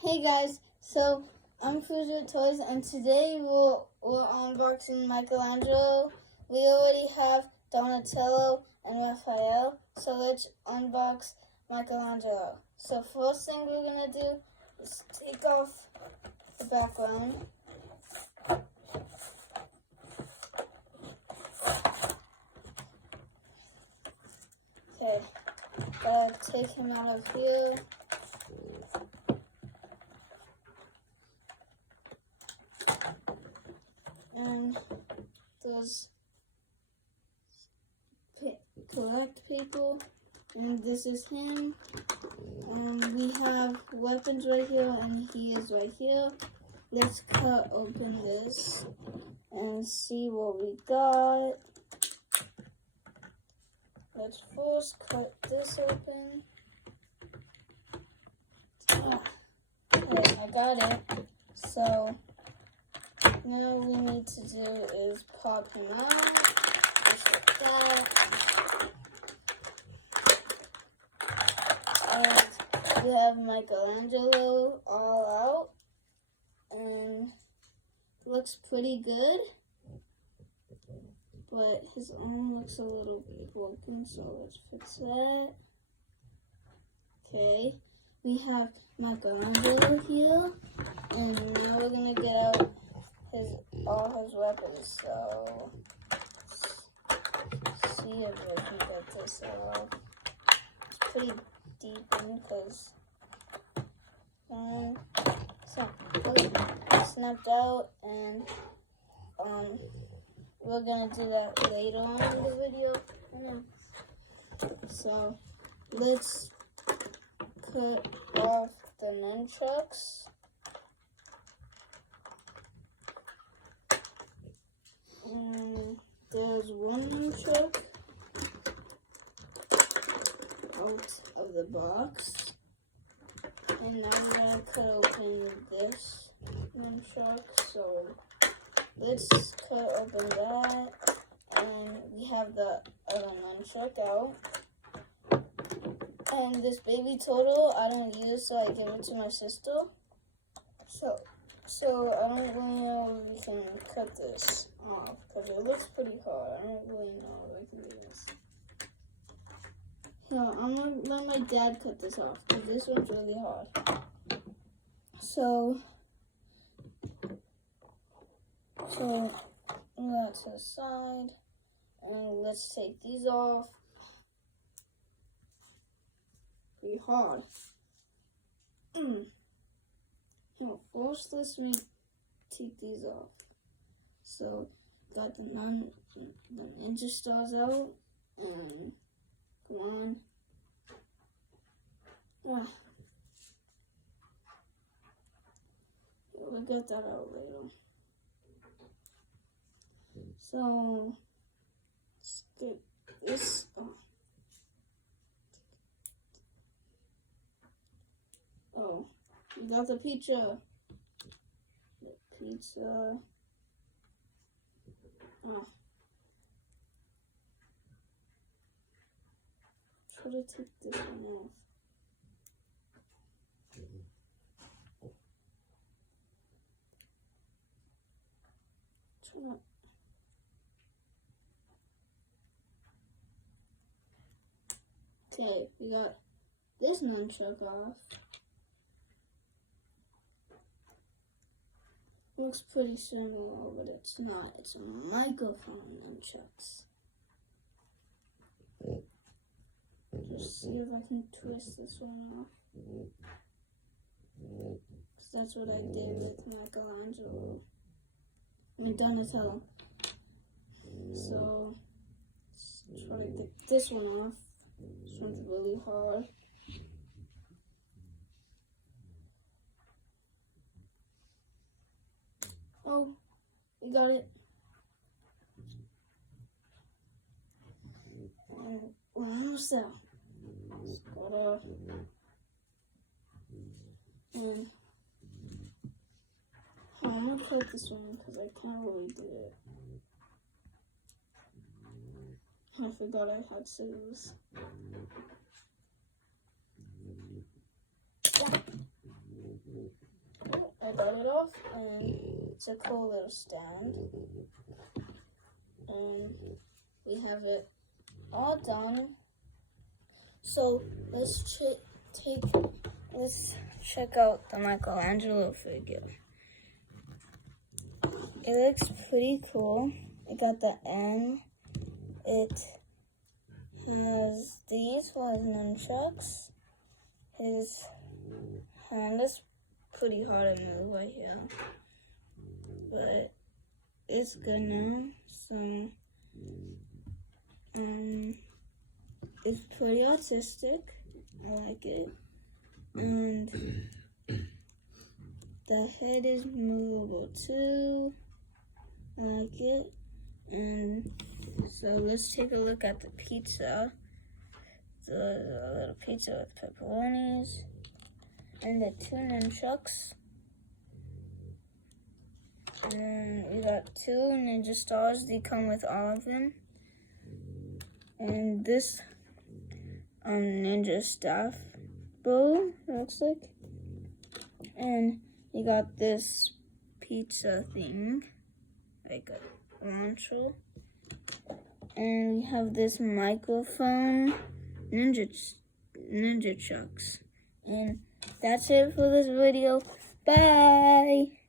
Hey guys, so I'm Cruz with Toys, and today we're unboxing Michelangelo. We already have Donatello and Raphael, so let's unbox Michelangelo. So first thing we're gonna do is take off the background. Okay, gotta take him out of here. And those collect people, and this is him. We have weapons right here, and he is right here. Let's cut open this and see what we got. Let's first cut this open. Okay, I got it. So now we need to do is pop him out, just like that. And we have Michelangelo all out, and looks pretty good, but his arm looks a little broken, so let's fix that. Okay, we have Michelangelo here, and now we're gonna get out all his weapons, so let's see if we can get this out. It's pretty deep in because so snapped out, and we're gonna do that later on in the video. So let's cut off the nunchucks. There's one nunchuck out of the box, and now I'm gonna cut open this nunchuck. So let's cut open that, and we have the other nunchuck out. And this baby turtle I don't use, so I give it to my sister. So I don't really know if we can cut this off because it looks pretty hard. I don't really know if I can do this. So I'm gonna let my dad cut this off because this one's really hard. So that's to the side, and let's take these off. Pretty hard. Now first let's take these off. So got the ninja stars out, and come on. We'll get that out later. So let's get this off. Oh, we got the pizza. Try to take this one off. Okay, we got this nunchuck off. Looks pretty similar, but it's not. It's a microphone nunchucks. Just see if I can twist this one off. Because that's what I did with Michelangelo. I mean, Donatello. So, let's try to get this one off. This one's really hard. Oh, we got it. And we're almost there. I'm gonna cut this one because I can't really do it. I forgot I had scissors. Yeah. cut it off, and it's a cool little stand. And we have it all done. So let's check out the Michelangelo figure. It looks pretty cool. It got the N. It has these for his nunchucks. His hand is pretty hard to move right here, but it's good now. So it's pretty artistic. I like it. And the head is movable too. I like it. And so let's take a look at the pizza. The little pizza with pepperonis and the 2 nunchucks. And we got 2 ninja stars. They come with all of them. And this ninja staff bow, it looks like. And you got this pizza thing, like a launcher. And we have this microphone, ninja chucks. And that's it for this video. Bye!